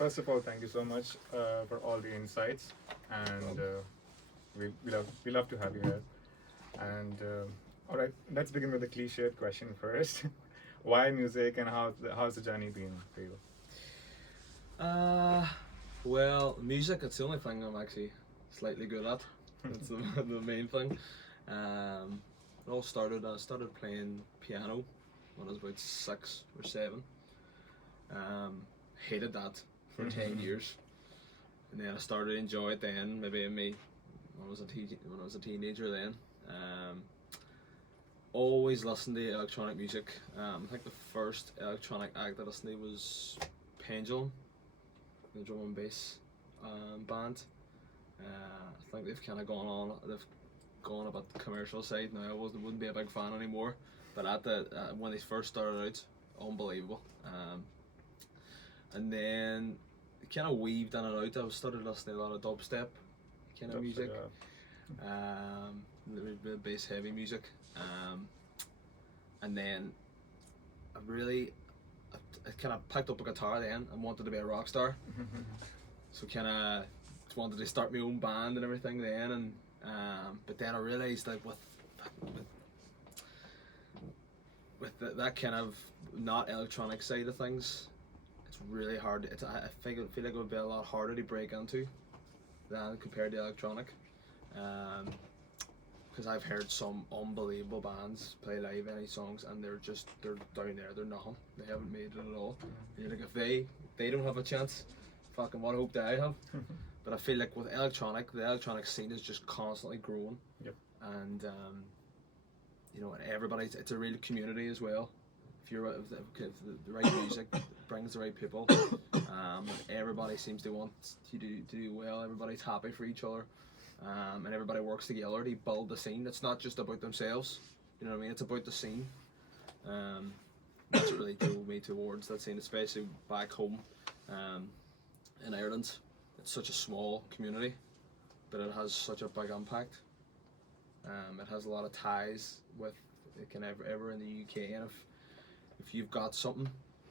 First of all, thank you so much for all the insights, and we love to have you here. And all right, let's begin with the cliched question first. Why music, and how's the journey been for you? Uh, well, music, it's the only thing I'm actually slightly good at. That's the main thing. It all started, I started playing piano when I was about 6 or 7. Um, Hated that for 10 years. And then I started to enjoy it then, maybe in me when I was a teenager then. Always listened to electronic music. I think the first electronic act that I listened to was Pendulum, the drum and bass band. I think they've kind of they've gone about the commercial side now. I wouldn't be a big fan anymore, but at the when they first started out, unbelievable. And then kind of weaved in and out. I started listening to a lot of dubstep kind of music, the bass heavy music, and then I kind of picked up a guitar then and wanted to be a rock star. So kind of wanted to start my own band and everything then, and but then I realised like with that kind of not electronic side of things, it's really hard. I feel like it would be a lot harder to break into than compared to electronic. Because I've heard some unbelievable bands play live any songs and they're down there, they're nothing. They haven't made it at all. And you're like, if they don't have a chance, fucking what hope do I have? But I feel like with electronic, the electronic scene is just constantly growing. Yep. And you know, it's a real community as well. If the right music brings the right people, everybody seems to want to do well. Everybody's happy for each other, and everybody works together to build the scene. It's not just about themselves, you know what I mean? It's about the scene. That's what really drove me towards that scene, especially back home in Ireland. It's such a small community, but it has such a big impact. It has a lot of ties with kind of ever in the UK, and if you've got something,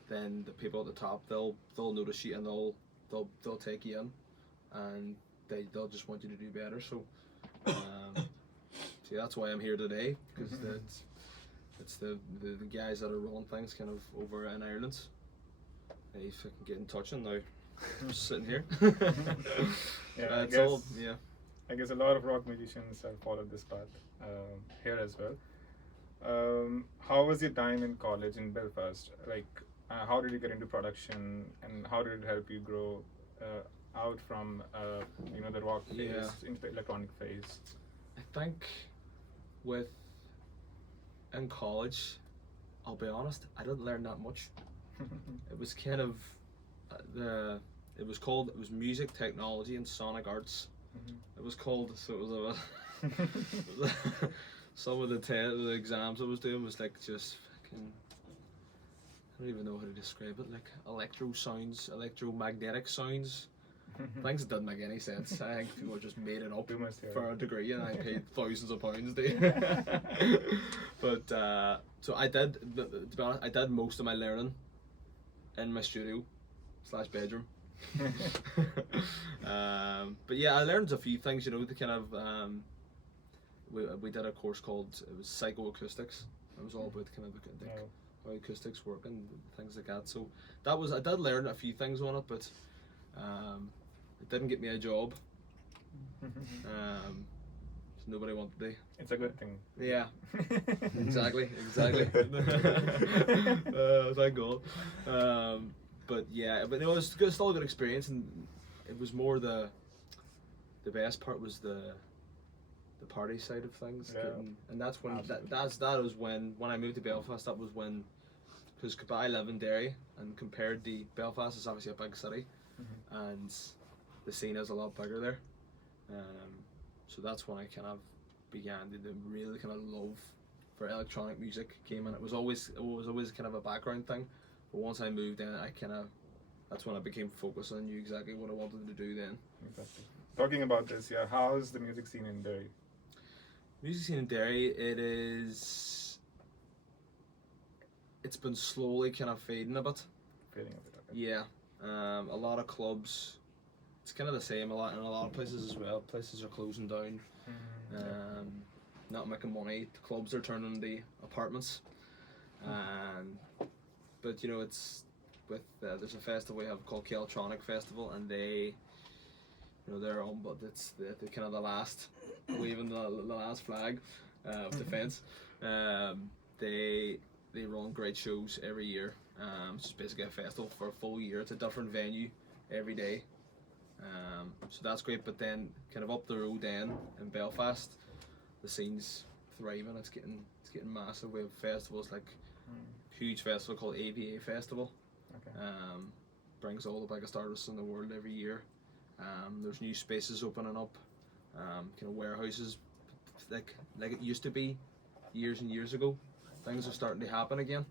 then the people at the top they'll notice you and they'll take you in, and they'll just want you to do better. So, see, that's why I'm here today, because it's the guys that are running things kind of over in Ireland. If I can get in touch, and now I'm just sitting here. Yeah, I guess a lot of rock musicians have followed this path here as well. How was your time in college in Belfast? Like, how did you get into production, and how did it help you grow out from the rock phase into the electronic phase? I think in college, I'll be honest, I didn't learn that much. It was kind of it was music technology and sonic arts. It was called, so it was some of the exams I was doing was like just fucking, I don't even know how to describe it, like electromagnetic sounds. Things that didn't make any sense. I think people just made it up for a degree, and I paid thousands of pounds to. But so I did. To be honest, I did most of my learning in my studio / bedroom. But yeah, I learned a few things. You know, the kind of we did a course called, it was psychoacoustics. It was all about kind of how acoustics work and things like that. So I did learn a few things on it, but it didn't get me a job. Nobody wanted to. It's a good thing. Yeah, exactly. Thank God. But yeah, but it was still a good experience, and it was more the best part was the party side of things. Yeah. And that's when that was when I moved to Belfast. That was when, because I live in Derry, and compared to Belfast, it's obviously a big city, and the scene is a lot bigger there. So that's when I kind of began to really kind of love for electronic music came in. It was always kind of a background thing, but once I moved in, that's when I became focused and knew exactly what I wanted to do then. Exactly. Talking about this, yeah, how's the music scene in Derry? Music scene in Derry, it's been slowly kind of fading a bit. Fading a bit, okay. Yeah, A lot of clubs, it's kind of the same a lot in a lot of places as well. Places are closing down, not making money. The clubs are turning into apartments, but you know, it's with there's a festival we have called Celtronic Festival, and they, you know, they're on, but it's the kind of the last waving the last flag of defence. They run great shows every year. It's just basically a festival for a full year. It's a different venue every day. So that's great. But then, kind of up the road, then in Belfast, the scene's thriving. It's getting massive. We have festivals like huge festival called AVA Festival. Okay. Brings all the biggest artists in the world every year. There's new spaces opening up. Kind of warehouses, like it used to be years and years ago. Things are starting to happen again.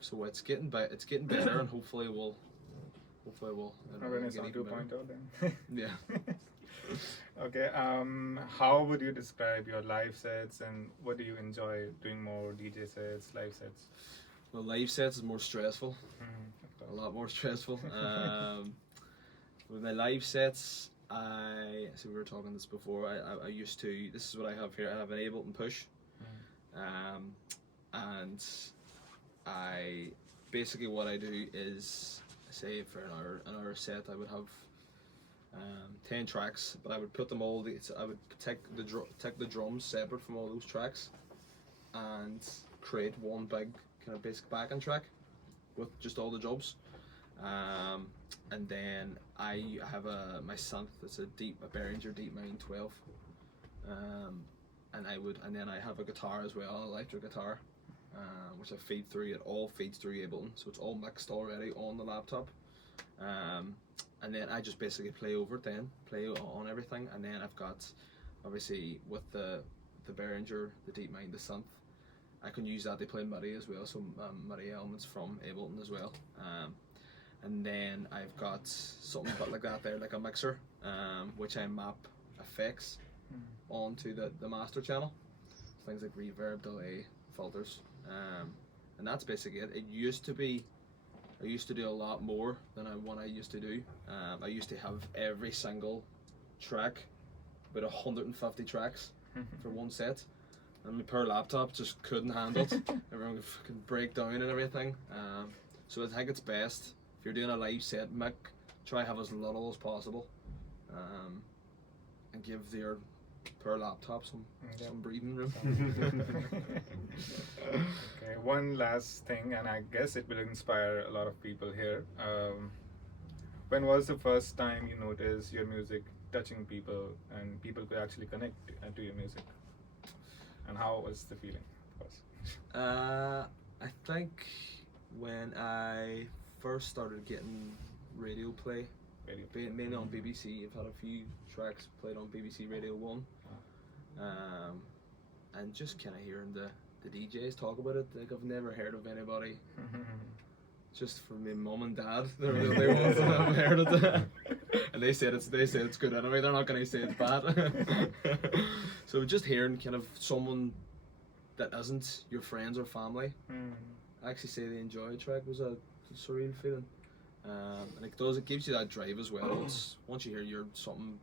So it's getting better, and hopefully we'll When it's get on even 2.0 better. then. Yeah. Okay. How would you describe your live sets, and what do you enjoy doing more? DJ sets, live sets? Well, live sets is more stressful. Of course. A lot more stressful. With my live sets, we were talking this before. I used to. This is what I have here. I have an Ableton Push, and I basically what I do is, say for an hour set, I would have 10 tracks, but I would put them all. I would take the drums separate from all those tracks, and create one big kind of basic backing track with just all the jobs. And then I have my synth. It's a Behringer Deep Mine 12. And then I have a guitar as well, an electric guitar, which I feed through. It all feeds through Ableton, so it's all mixed already on the laptop. And then I just basically play over it, play on everything. And then I've got, obviously, with the Behringer, the Deep Mine, the synth, I can use that to play MIDI as well, so MIDI elements from Ableton as well. And then I've got something like that there, like a mixer, which I map effects onto the master channel. Things like reverb, delay, filters, and that's basically it. It used to be, I used to do a lot more than what I used to do. I used to have every single track, about 150 tracks for one set, and my poor laptop just couldn't handle it. Everyone would fucking break down and everything. So I think it's best, if you're doing a live set, try have as little as possible, and give your poor laptop some breathing room. Okay, one last thing, and I guess it will inspire a lot of people here. When was the first time you noticed your music touching people, and people could actually connect to your music? And how was the feeling, of course? I think when I first started getting radio play, mainly on BBC. I've had a few tracks played on BBC Radio 1, and just kind of hearing the DJs talk about it. Like, I've never heard of anybody, just from my mum and dad. They're the only ones that I've heard it, and they said it's good anyway. They're not going to say it's bad. So just hearing kind of someone that isn't your friends or family actually say they enjoy a track was a surreal feeling. And it gives you that drive as well. Once you hear something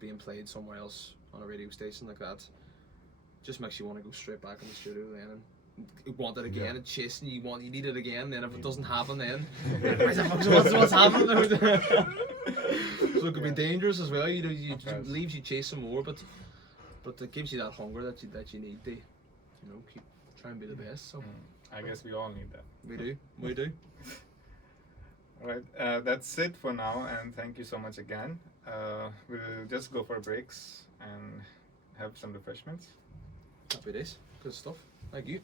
being played somewhere else on a radio station like that, just makes you want to go straight back in the studio then and you want it again and chasing you need it again. Then if it doesn't happen, then what's happening? So it could be dangerous as well. It leaves you chasing more, but it gives you that hunger that you need to, keep trying to be the best. So I guess we all need that. We do. Alright, that's it for now, and thank you so much again. We'll just go for breaks and have some refreshments. Happy days. Good stuff. Thank you.